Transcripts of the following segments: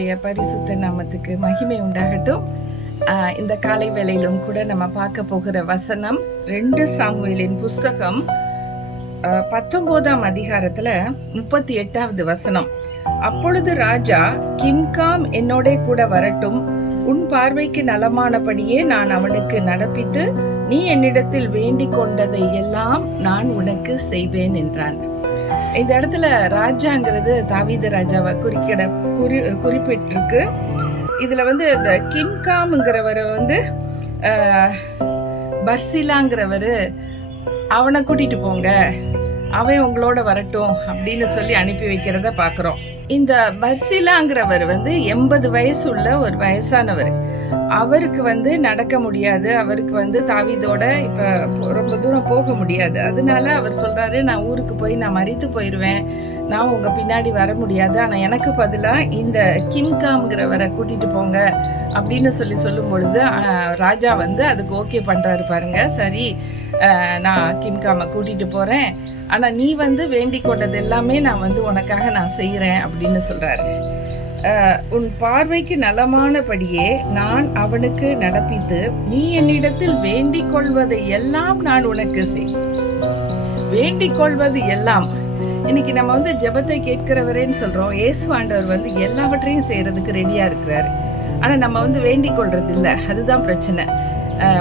கர்த்தருடைய பரிசுத்த நாமத்துக்கு மகிமை உண்டாகட்டும். இந்த காலை வேளையிலும் கூட நம்ம பார்க்க போகிற வசனம் 2 சாமுவேலின் புஸ்தகம் 19ஆம் அதிகாரத்துல 38வது வசனம். அப்பொழுது ராஜா, கிம்காம் என்னோட கூட வரட்டும், உன் பார்வைக்கு நலமானபடியே நான் அவனுக்கு நடப்பித்து நீ என்னிடத்தில் வேண்டிக் கொண்டதை எல்லாம் நான் உனக்கு செய்வேன் என்றான். இந்த இடத்துல ராஜாங்கிறது தாவீது ராஜாவை குறிப்பிட்டிருக்கு. இதுல இந்த கிம்காம்ங்கிறவரை பர்சிலாங்கிறவரு அவனை கூட்டிட்டு போங்க, அவன் உங்களோட வரட்டும் அப்படின்னு சொல்லி அனுப்பி வைக்கிறத பாக்குறோம். இந்த பர்சிலாங்கிறவர் 80 வயசு உள்ள ஒரு வயசானவர். அவருக்கு நடக்க முடியாது, அவருக்கு தாவீதோட இப்ப ரொம்ப தூரம் போக முடியாது. அதனால அவர் சொல்றாரு, நான் ஊருக்கு போய் நான் மரித்து போயிடுவேன், நான் உங்க பின்னாடி வர முடியாது, ஆனா எனக்கு பதிலா இந்த கிம்காம்ங்கிறவரை கூட்டிட்டு போங்க அப்படின்னு சொல்லும் பொழுது ராஜா அதுக்கு ஓகே பண்றாரு பாருங்க. சரி, நான் கிம்காமை கூட்டிட்டு போறேன், ஆனா நீ வேண்டிக் கொண்டது எல்லாமே நான் உனக்காக நான் செய்யறேன் அப்படின்னு சொல்றாரு. உன் பார்வைக்கு நலமானபடியே நான் அவனுக்கு நடப்பித்து நீ என்னிடத்தில் வேண்டிக் கொள்வதை எல்லாம் நான் உனக்கு செய். வேண்டிக் கொள்வது எல்லாம். இன்னைக்கு நம்ம ஜெபத்தை கேட்கிறவரேன்னு சொல்றோம். இயேசு ஆண்டவர் எல்லாவற்றையும் செய்யறதுக்கு ரெடியா இருக்கிறாரு. ஆனா நம்ம வேண்டிக் கொள்றது இல்லை, அதுதான் பிரச்சனை.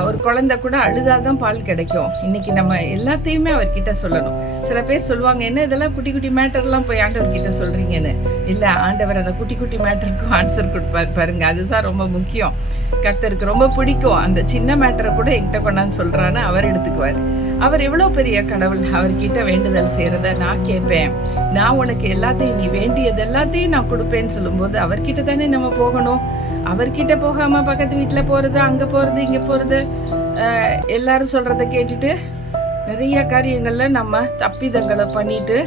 ஒரு குழந்தை கூட அழுதாதான் பால் கிடைக்கும். இன்னைக்கு நம்ம எல்லாத்தையுமே அவர்கிட்ட சொல்லணும். சில பேர் சொல்லுவாங்க, என்ன இதெல்லாம் குட்டி குட்டி மேட்டர்லாம் போய் ஆண்டவர் கிட்ட சொல்றீங்கன்னு. இல்ல, ஆண்டவர் அந்த குட்டி குட்டி மேட்டருக்கும் ஆன்சர் கொடுப்பாரு பாருங்க. அதுதான் ரொம்ப முக்கியம். கர்த்தருக்கு ரொம்ப பிடிக்கும். அந்த சின்ன மேட்டரை கூட என்கிட்ட கொண்டாந்து சொல்றான்னு அவர் எடுத்துக்குவாரு. அவர் எவ்வளவு பெரிய கடவுள். அவர்கிட்ட வேண்டுதல் செய்யறத நான் கேட்பேன், நான் உனக்கு எல்லாத்தையும், நீ வேண்டியது எல்லாத்தையும் நான் கொடுப்பேன்னு சொல்லும் போது அவர்கிட்ட தானே நம்ம போகணும். அவர்கிட்ட போகாம பக்கத்து வீட்டுல போறது, அங்க போறது, இங்க போறது, எல்லாரும் சொல்றத கேட்டுட்டு நிறைய காரியங்கள்ல நம்ம தப்பிதங்களை பண்ணிட்டு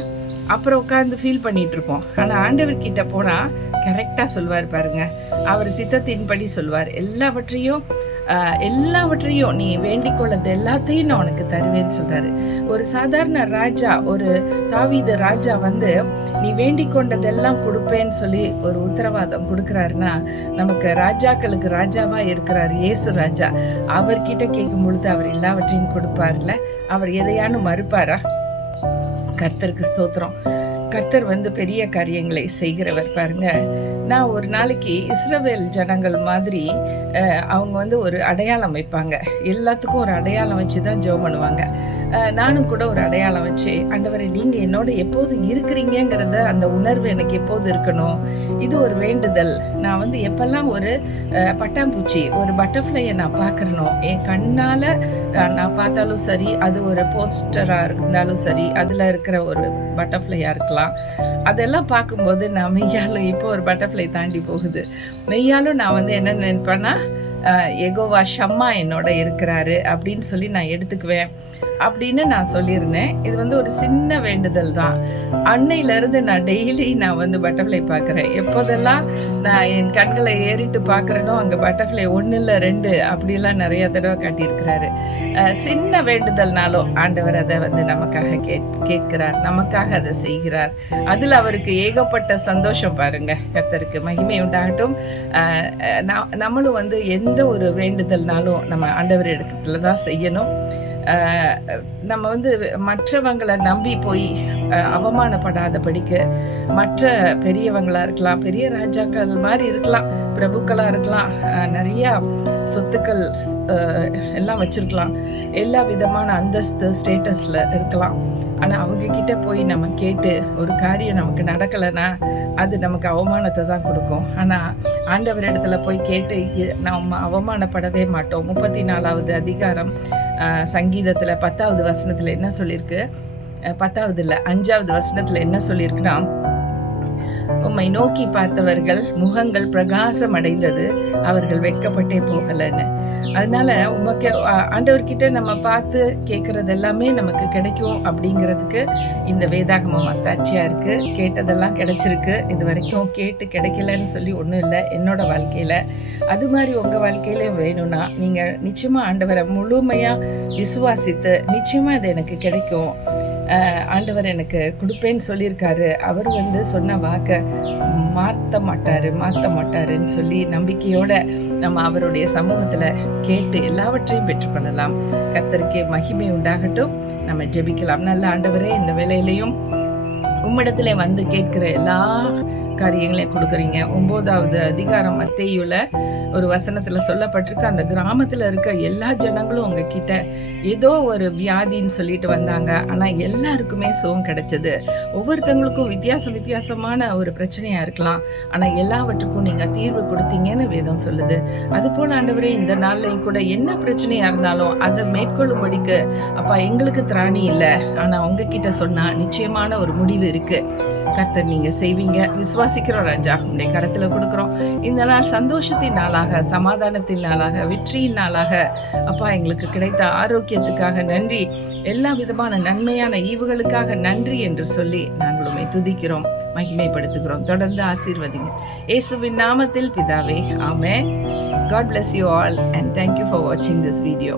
அப்புறம் உட்காந்து ஃபீல் பண்ணிட்டு இருப்போம். ஆனா ஆண்டவர் கிட்ட போனா கரெக்டா சொல்வார் பாருங்க. அவர் சித்தத்தின்படி சொல்வார். எல்லாவற்றையும் நீ வேண்டிக் கொள்ளது எல்லாத்தையும் நான் உனக்கு தருவேன்னு சொல்றாரு. ஒரு சாதாரண ராஜா, ஒரு தாவீது ராஜா நீ வேண்டிக் கொண்டதெல்லாம் கொடுப்பேன்னு சொல்லி ஒரு உத்தரவாதம் கொடுக்கிறாருன்னா, நமக்கு ராஜாக்களுக்கு ராஜாவா இருக்கிறார் இயேசு ராஜா. அவர்கிட்ட கேட்கும் பொழுது அவர் எல்லாவற்றையும் கொடுப்பார்ல. அவர் எதையானு மறுப்பாரா? கர்த்தருக்கு ஸ்தோத்திரம். கர்த்தர் பெரிய காரியங்களை செய்கிறவர் பாருங்க. நான் ஒரு நாளைக்கு இஸ்ரவேல் ஜனங்கள் மாதிரி அவங்க ஒரு அடையாளம் வைப்பாங்க. எல்லாத்துக்கும் ஒரு அடையாளம் வச்சுதான் ஜெபம் பண்ணுவாங்க. நானும் கூட ஒரு அடையாளம் வச்சு, ஆண்டவரே நீங்க என்னோட எப்போது இருக்கிறீங்கிறத அந்த உணர்வு எனக்கு எப்போது இருக்கணும். இது ஒரு வேண்டுதல். நான் எப்பெல்லாம் ஒரு பட்டாம்பூச்சி, ஒரு பட்டர்ஃப்ளையை நான் பார்க்கறனோ, என் கண்ணால நான் பார்த்தாலும் சரி, அது ஒரு போஸ்டரா இருந்தாலும் சரி, அதுல இருக்கிற ஒரு பட்டர்ஃப்ளையா இருக்கலாம், அதெல்லாம் பார்க்கும்போது நான் மெய்யாலும் இப்போ ஒரு பட்டர்ஃப்ளை தாண்டி போகுது. மெய்யாலும் நான் என்ன நினைப்பேன்னா, யெகோவா ஷம்மா என்னோட இருக்கிறாரு அப்படின்னு சொல்லி நான் எடுத்துக்குவேன் அப்படின்னு நான் சொல்லியிருந்தேன். இது ஒரு சின்ன வேண்டுதல் தான். அன்னையில இருந்து நான் டெய்லி நான் பட்டர்ஃப்ளை பார்க்குறேன். எப்போதெல்லாம் நான் என் கண்களை ஏறிட்டு பார்க்குறேனோ அங்கே பட்டர்ஃப்ளை 1 இல்லை 2 அப்படிலாம் நிறைய தடவை காட்டியிருக்கிறாரு. சின்ன வேண்டுதல்னாலும் ஆண்டவர் அதை நமக்காக கேட்கிறார், நமக்காக அதை செய்கிறார். அதில் அவருக்கு ஏகப்பட்ட சந்தோஷம் பாருங்க. கர்த்தருக்கு மகிமை உண்டாகட்டும். நம்மளும் எந்த ஒரு வேண்டுதல்னாலும் நம்ம ஆண்டவர் இடத்துல தான் செய்யணும். நம்ம மற்றவங்களை நம்பி போய் அவமானப்படாதபடிக்கு, மற்ற பெரியவங்களா இருக்கலாம், பெரிய ராஜாக்கள் மாதிரி இருக்கலாம், பிரபுக்களா இருக்கலாம், நிறைய சொத்துக்கள் எல்லாம் வச்சிருக்கலாம், எல்லா விதமான அந்தஸ்து ஸ்டேட்டஸ்ல இருக்கலாம். ஆனா அவங்க கிட்ட போய் நம்ம கேட்டு ஒரு காரியம் நமக்கு நடக்கலைன்னா அது நமக்கு அவமானத்தை தான் கொடுக்கும். ஆனா ஆண்டவர் இடத்துல போய் கேட்டு நம்ம அவமானப்படவே மாட்டோம். 34வது அதிகாரம் சங்கீதத்துல 10வது வசனத்துல என்ன சொல்லியிருக்கு? 10வது இல்ல, 5வது வசனத்துல என்ன சொல்லியிருக்குன்னா, உம்மை நோக்கி பார்த்தவர்கள் முகங்கள் பிரகாசம் அடைந்தது, அவர்கள் வெட்கப்பட்டே போகலன்னு. அதனால உமக்கு ஆண்டவர்கிட்ட நம்ம பார்த்து கேட்கறது எல்லாமே நமக்கு கிடைக்கும் அப்படிங்கிறதுக்கு இந்த வேதாகமம் அத்தாட்சியா இருக்கு. கேட்டதெல்லாம் கிடைச்சிருக்கு. இது வரைக்கும் கேட்டு கிடைக்கலன்னு சொல்லி ஒன்றும் இல்லை என்னோட வாழ்க்கையில. அது மாதிரி உங்க வாழ்க்கையில வேணும்னா நீங்க நிச்சயமா ஆண்டவரை முழுமையா விசுவாசித்து, நிச்சயமா இது எனக்கு கிடைக்கும், ஆண்டவர் எனக்கு கொடுப்பேன்னு சொல்லியிருக்காரு. அவர் வந்து சொன்ன வாக்கை மாற்ற மாட்டாருன்னு சொல்லி நம்பிக்கையோட நம்ம அவருடைய சமூகத்தில் கேட்டு எல்லாவற்றையும் பெற்றுக்கொள்ளலாம். கர்த்தருக்கே மகிமை உண்டாகட்டும். நம்ம ஜெபிக்கலாம். நல்ல ஆண்டவரே, இந்த வேளையிலையும் உம்மிடத்துல வந்து கேட்கிற எல்லா காரியங்களையும் கொடுக்குறீங்க. 9வது அதிகாரம் மத்தேயுல ஒரு வசனத்துல சொல்லப்பட்டிருக்கு, அந்த கிராமத்துல இருக்க எல்லா ஜனங்களும் உங்ககிட்ட ஏதோ ஒரு வியாதின்னு சொல்லிட்டு வந்தாங்க. ஆனா எல்லாருக்குமே சுகம் கிடைச்சது. ஒவ்வொருத்தவங்களுக்கும் வித்தியாசமான ஒரு பிரச்சனையா இருக்கலாம், ஆனா எல்லாவற்றுக்கும் நீங்க தீர்வு கொடுத்தீங்கன்னு வேதம் சொல்லுது. அது போல ஆண்டவரே, இந்த நாள்லையும் கூட என்ன பிரச்சனையா இருந்தாலும் அதை மேற்கொள்ளும்படிக்கு அப்பா எங்களுக்கு திராணி இல்லை, ஆனா உங்ககிட்ட சொன்னா நிச்சயமான ஒரு முடிவு இருக்கு. கர்த்தர் நீங்க செய்வீங்க, விசுவாசிக்கிறோம் ராஜா. உங்களுடைய கரத்துல கொடுக்கிறோம். இந்த நாள் சந்தோஷத்தின் நாளாக, சமாதானத்தின் நாளாக, வெற்றியின் நாளாக அப்பா எங்களுக்கு கிடைத்த ஆரோக்கியத்துக்காக நன்றி, எல்லா விதமான நன்மையான ஈவுகளுக்காக நன்றி என்று சொல்லி நாங்கள் உம்மை துதிக்கிறோம், மகிமைப்படுத்துகிறோம். தொடர்ந்து ஆசீர்வதிங்க இயேசுவின் நாமத்தில் பிதாவே, ஆமென். God bless you all and thank you for watching this video.